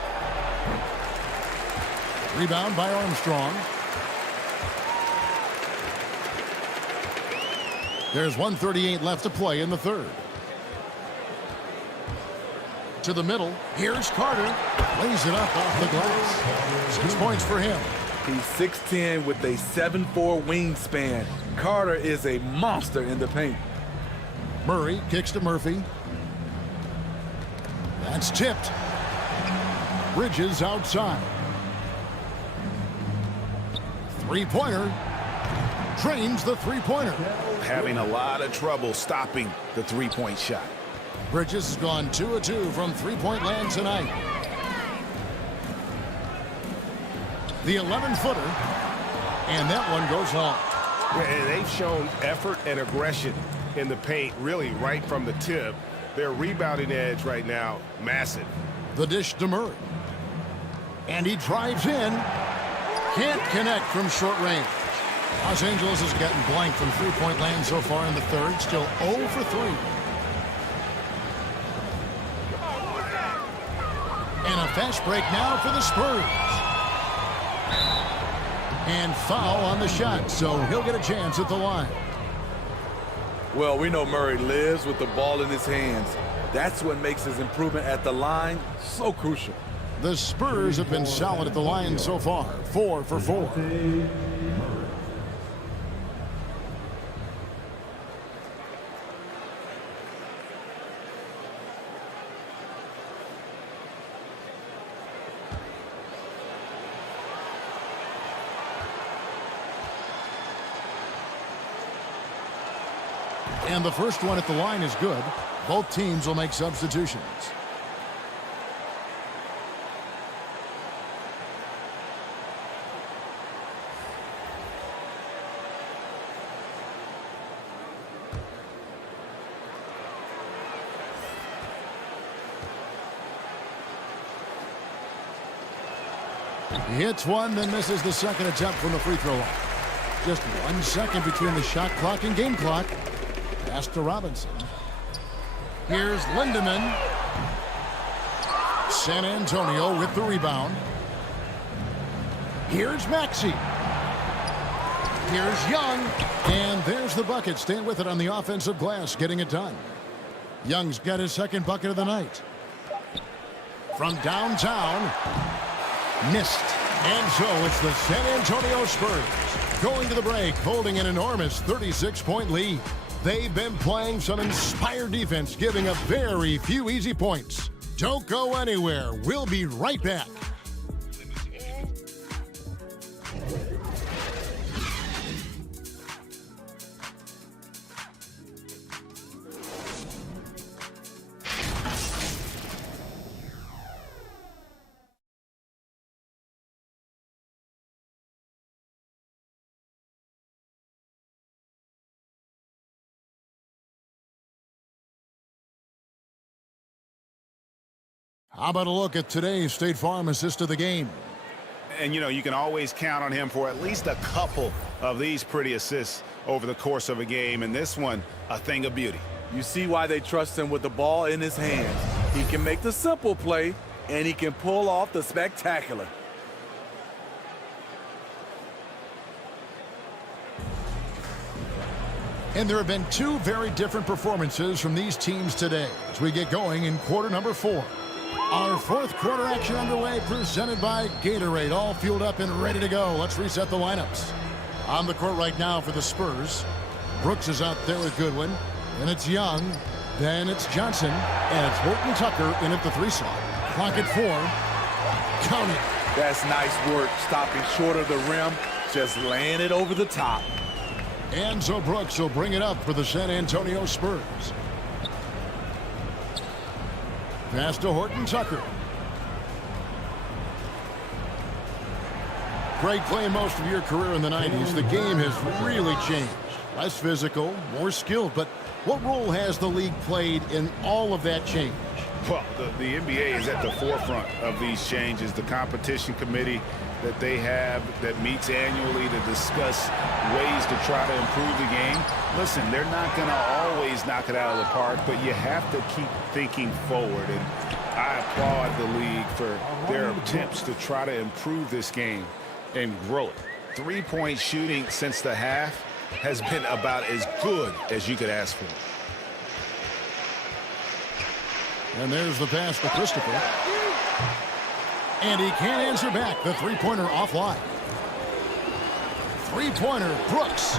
Rebound by Armstrong. There's 1:38 left to play in the third. To the middle. Here's Carter. Lays it up off the glass. 6 points for him. He's 6'10" with a 7'4" wingspan. Carter is a monster in the paint. Murray kicks to Murphy. That's tipped. Bridges outside. Three-pointer. Drains the three-pointer. Having a lot of trouble stopping the three-point shot. Bridges has gone 2 of 2 from three-point land tonight. The 11-footer. And that one goes long. And they've shown effort and aggression in the paint, really right from the tip. Their rebounding edge right now, massive. The dish to Murray. And he drives in. Can't connect from short range. Los Angeles has gotten blank from three-point land so far in the third. Still 0 for 3. And a fast break now for the Spurs. And foul on the shot, so he'll get a chance at the line. Well, we know Murray lives with the ball in his hands. That's what makes his improvement at the line so crucial. The Spurs have been solid at the line so far. 4 for 4. And the first one at the line is good. Both teams will make substitutions. He hits one, then misses the second attempt from the free throw line. Just 1 second between the shot clock and game clock. Pass to Robinson. Here's Lindemann. San Antonio with the rebound. Here's Maxey. Here's Young. And there's the bucket. Staying with it on the offensive glass, getting it done. Young's got his second bucket of the night. From downtown. Missed. And so it's the San Antonio Spurs going to the break, holding an enormous 36-point lead. They've been playing some inspired defense, giving up very few easy points. Don't go anywhere. We'll be right back. How about a look at today's State Farm assist of the game? And, you know, you can always count on him for at least a couple of these pretty assists over the course of a game. And this one, a thing of beauty. You see why they trust him with the ball in his hands. He can make the simple play, and he can pull off the spectacular. And there have been two very different performances from these teams today as we get going in quarter number 4. Our fourth quarter action underway, presented by Gatorade, all fueled up and ready to go. Let's reset the lineups. On the court right now for the Spurs, Brooks is out there with Goodwin, and it's Young, then it's Johnson, and it's Horton Tucker in at the 3 slot. Clock at 4. Count it. That's nice work, stopping short of the rim, just laying it over the top. And so Brooks will bring it up for the San Antonio Spurs. Pass to Horton Tucker. Great play most of your career in the 90s. The game has really changed. Less physical, more skilled. But what role has the league played in all of that change? Well, the NBA is at the forefront of these changes. The competition committee that they have that meets annually to discuss ways to try to improve the game. Listen, they're not going to always knock it out of the park, but you have to keep thinking forward. And I applaud the league for their attempts to try to improve this game and grow it. Three-point shooting since the half has been about as good as you could ask for. And there's the pass to Christopher. And he can't answer back. The three-pointer offline. Three-pointer, Brooks.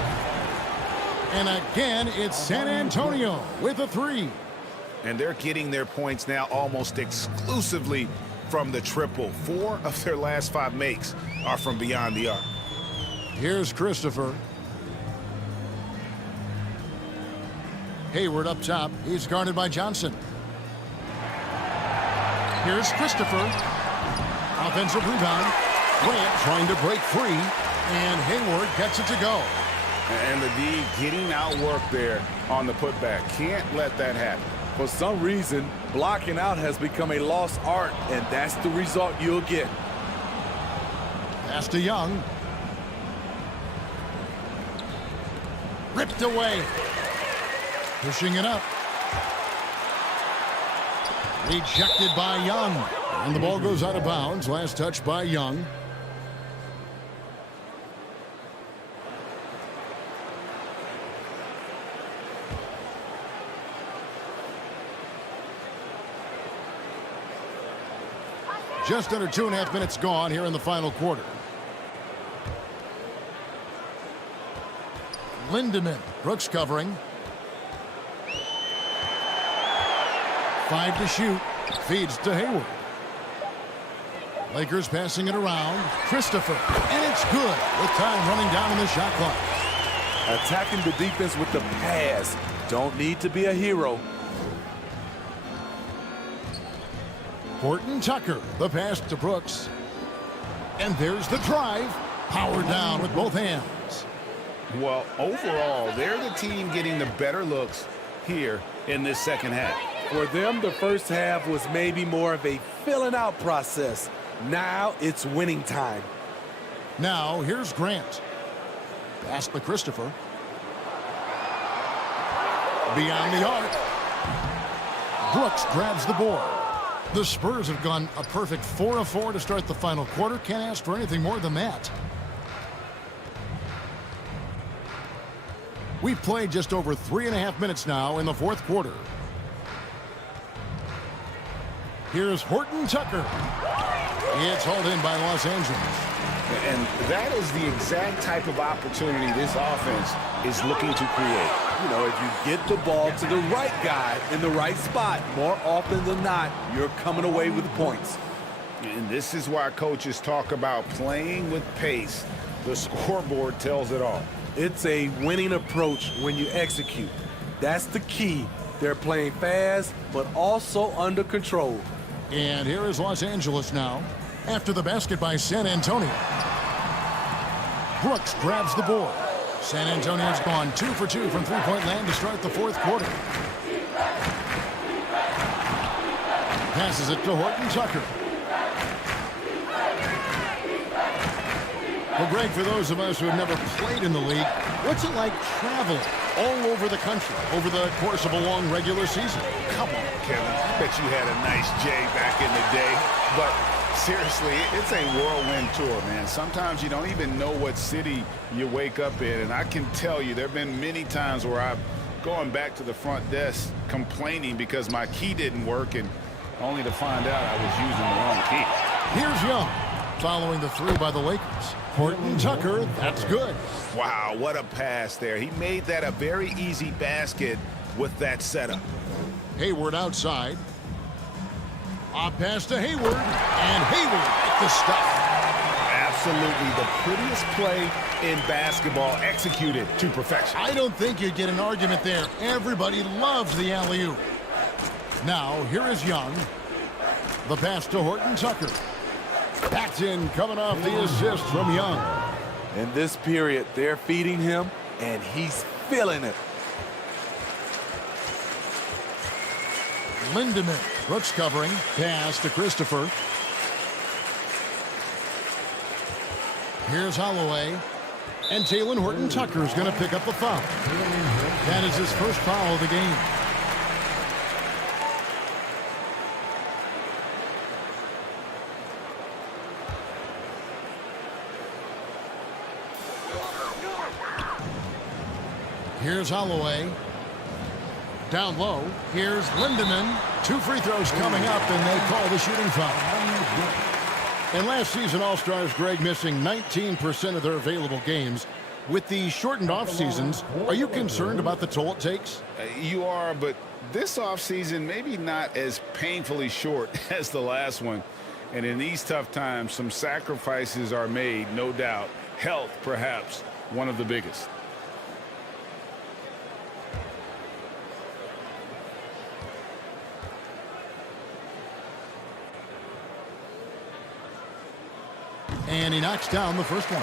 And again, it's San Antonio with a 3. And they're getting their points now almost exclusively from the triple. 4 of their last 5 makes are from beyond the arc. Here's Christopher. Hayward up top. He's guarded by Johnson. Here's Christopher. Offensive rebound. Grant trying to break free. And Hayward gets it to go. And the D getting outworked there on the putback. Can't let that happen. For some reason, blocking out has become a lost art, and that's the result you'll get. Pass to Young. Ripped away. Pushing it up. Rejected by Young. And the ball goes out of bounds. Last touch by Young. Just under 2.5 minutes gone here in the final quarter. Lindemann. Brooks covering. 5 to shoot. Feeds to Hayward. Lakers passing it around. Christopher. And it's good with time running down in the shot clock. Attacking the defense with the pass. Don't need to be a hero. Horton Tucker. The pass to Brooks. And there's the drive. Powered down with both hands. Well, overall, they're the team getting the better looks here in this second half. For them, the first half was maybe more of a filling out process. Now it's winning time. Now here's Grant. Pass to Christopher. Beyond the arc. Brooks grabs the board. The Spurs have gone a perfect 4 of 4 to start the final quarter. Can't ask for anything more than that. We've played just over 3.5 minutes now in the fourth quarter. Here's Horton Tucker. It's hauled in by Los Angeles. And that is the exact type of opportunity this offense is looking to create. You know, if you get the ball to the right guy in the right spot, more often than not, you're coming away with points. And this is why coaches talk about playing with pace. The scoreboard tells it all. It's a winning approach when you execute. That's the key. They're playing fast, but also under control. And here is Los Angeles now. After the basket by San Antonio. Brooks grabs the board. San Antonio's gone 2 for 2 from three-point land to start the fourth quarter. Passes it to Horton Tucker. Well, Greg, for those of us who have never played in the league, what's it like traveling all over the country over the course of a long regular season? Come on, Kevin. I bet you had a nice J back in the day. But seriously, it's a whirlwind tour, man. Sometimes you don't even know what city you wake up in. And I can tell you there have been many times where I've gone back to the front desk complaining because my key didn't work, and only to find out I was using the wrong key. Here's Young following the three by the Lakers. Horton Tucker, that's good. Wow, what a pass there. He made that a very easy basket with that setup. Hayward outside. A pass to Hayward, and Hayward at the stuff. Absolutely the prettiest play in basketball, executed to perfection. I don't think you'd get an argument there. Everybody loves the alley-oop. Now, here is Young. The pass to Horton Tucker. Backed in, coming off the assist from Young. In this period, they're feeding him, and he's feeling it. Lindemann, Brooks covering. Pass to Christopher. Here's Holloway. And Talen Horton Tucker is going to pick up the foul. That is his first foul of the game. Here's Holloway. Down low. Here's Lindemann. 2 free throws coming up, and they call the shooting foul. And last season, All-Stars, Greg, missing 19% of their available games. With the shortened off-seasons, are you concerned about the toll it takes? You are, but this offseason maybe not as painfully short as the last one. And in these tough times, some sacrifices are made, no doubt. Health, perhaps, one of the biggest. And he knocks down the first one.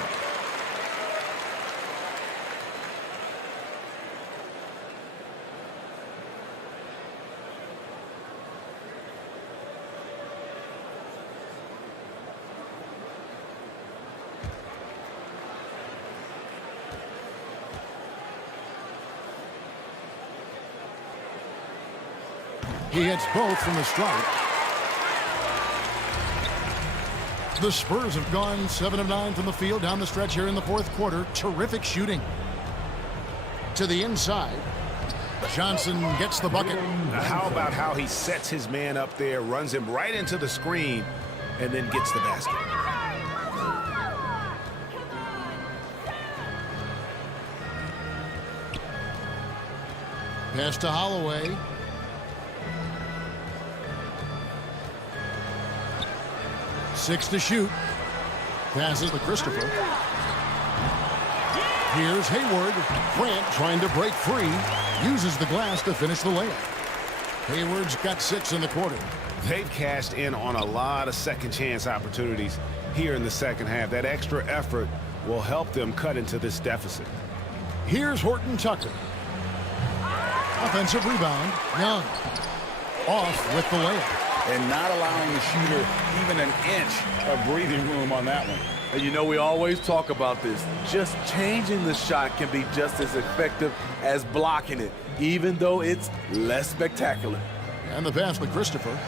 He hits both from the stripe. The Spurs have gone 7 of 9 from the field down the stretch here in the fourth quarter. Terrific shooting. To the inside. Johnson gets the bucket. Now, how about how he sets his man up there, runs him right into the screen, and then gets the basket. Pass to Holloway. Six to shoot. Passes to Christopher. Here's Hayward. Grant trying to break free. Uses the glass to finish the layup. Hayward's got 6 in the quarter. They've cashed in on a lot of second chance opportunities here in the second half. That extra effort will help them cut into this deficit. Here's Horton Tucker. Offensive rebound. Young. Off with the layup. And not allowing the shooter even an inch of breathing room on that one. And you know, we always talk about this. Just changing the shot can be just as effective as blocking it, even though it's less spectacular. And the pass to Christopher.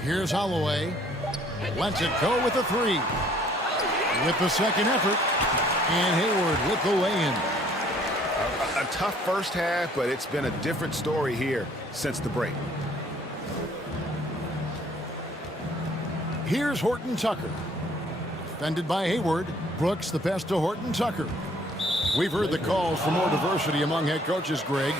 Here's Holloway. Lets it go with the 3. With the second effort. And Hayward with the lay-in. A tough first half, but it's been a different story here since the break. Here's Horton Tucker. Defended by Hayward. Brooks, the pass to Horton Tucker. We've heard the calls for more diversity among head coaches, Greg.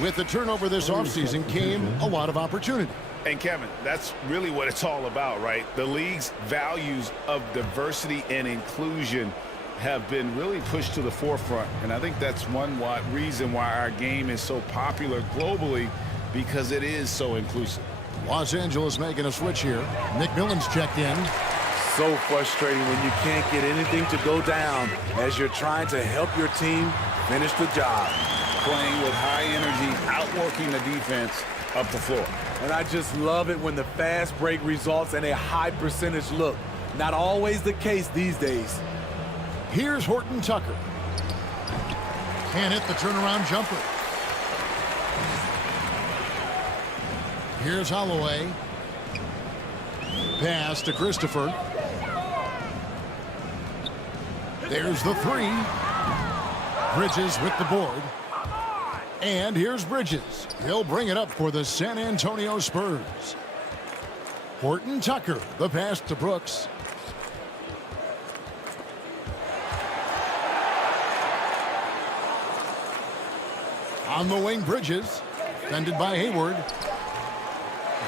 With the turnover this offseason came a lot of opportunity. And Kevin, that's really what it's all about, right? The league's values of diversity and inclusion have been really pushed to the forefront. And I think that's one reason why our game is so popular globally, because it is so inclusive. Los Angeles making a switch here. Nick Millen's checked in. So frustrating when you can't get anything to go down as you're trying to help your team finish the job. playing with high energy, outworking the defense up the floor. And I just love it when the fast break results in a high percentage look. Not always the case these days. Here's Horton Tucker. Can't hit the turnaround jumper. Here's Holloway. Pass to Christopher. There's the three. Bridges with the board. And here's Bridges. He'll bring it up for the San Antonio Spurs. Horton Tucker, the pass to Brooks. On the wing, Bridges. Defended by Hayward.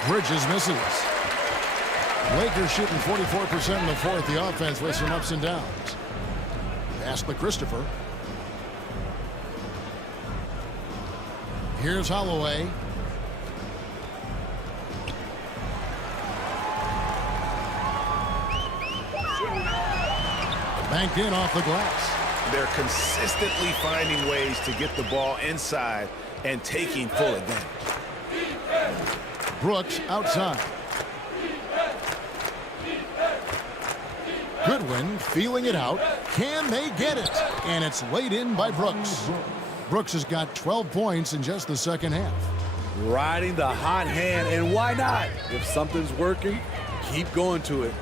Bridges misses. Lakers shooting 44% in the fourth. The offense with some ups and downs. Pass to Christopher. Here's Holloway. Banked in off the glass. They're consistently finding ways to get the ball inside and taking full advantage. Brooks outside. Goodwin feeling it out. Can they get it? And it's laid in by Brooks. Brooks has got 12 points in just the second half. Riding the hot hand, and why not? If something's working, keep going to it.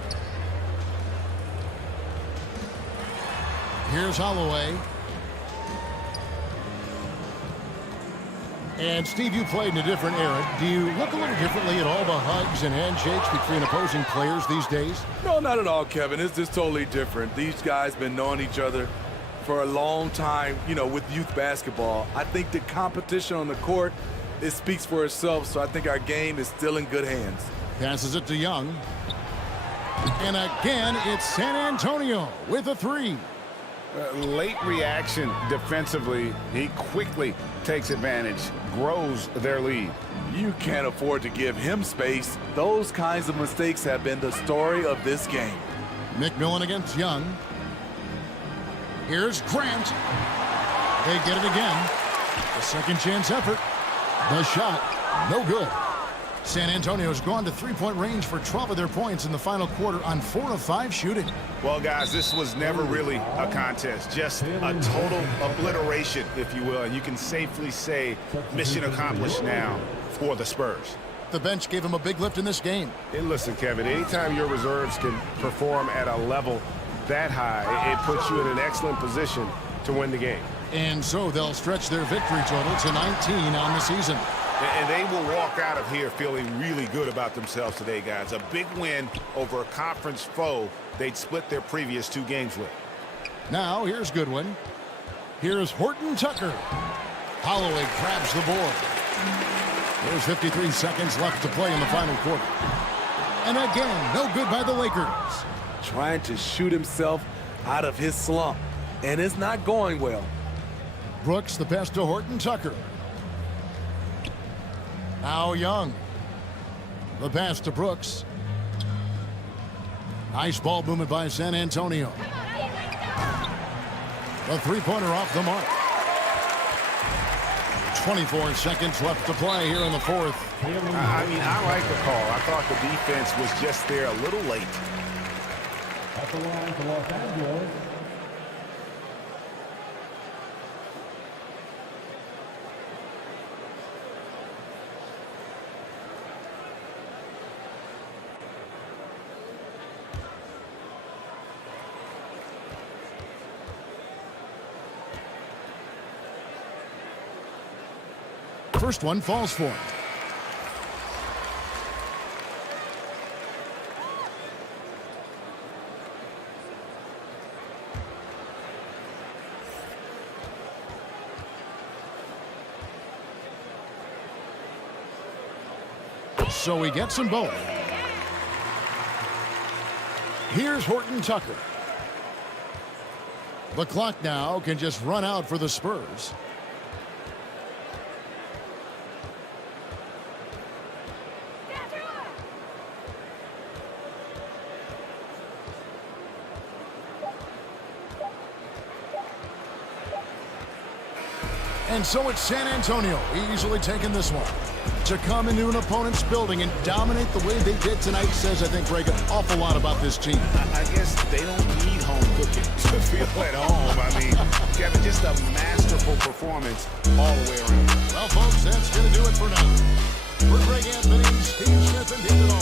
Here's Holloway. And Steve, you played in a different era. Do you look a little differently at all the hugs and handshakes between opposing players these days? No, not at all, Kevin. It's just totally different. These guys been knowing each other for a long time, you know, with youth basketball. I think the competition on the court, it speaks for itself, so I think our game is still in good hands. Passes it to Young. And again, it's San Antonio with a three. Late reaction defensively. He quickly takes advantage, grows their lead. You can't afford to give him space. Those kinds of mistakes have been the story of this game. McMillan against Young. Here's Grant. They get it again. A second chance effort. The shot, no good. San Antonio's gone to three-point range for 12 of their points in the final quarter on 4 of 5 shooting. Well, guys, this was never really a contest, just a total obliteration, if you will. And you can safely say mission accomplished now for the Spurs. The bench gave him a big lift in this game. Hey, listen, Kevin, anytime your reserves can perform at a level that high, it puts you in an excellent position to win the game. And so they'll stretch their victory total to 19 on the season. And they will walk out of here feeling really good about themselves today, guys. A big win over a conference foe they'd split their previous 2 games with. Now, here's Goodwin. Here's Horton Tucker. Holloway grabs the board. There's 53 seconds left to play in the final quarter. And again, no good by the Lakers. Trying to shoot himself out of his slump, and it's not going well. Brooks, the pass to Horton Tucker. Now Young. The pass to Brooks. Nice ball movement by San Antonio. The three-pointer off the mark. 24 seconds left to play here in the fourth. I mean, I like the call. I thought the defense was just there a little late. At the line for Los Angeles. First one falls for him. So he gets them both. Here's Horton Tucker. The clock now can just run out for the Spurs. And so it's San Antonio easily taking this one. To come into an opponent's building and dominate the way they did tonight says, I think, Greg, an awful lot about this team. I guess they don't need home cooking to feel at home. I mean, Kevin, just a masterful performance all the way around. Well, folks, that's going to do it for now. For Greg Anthony, Steve Smith, and David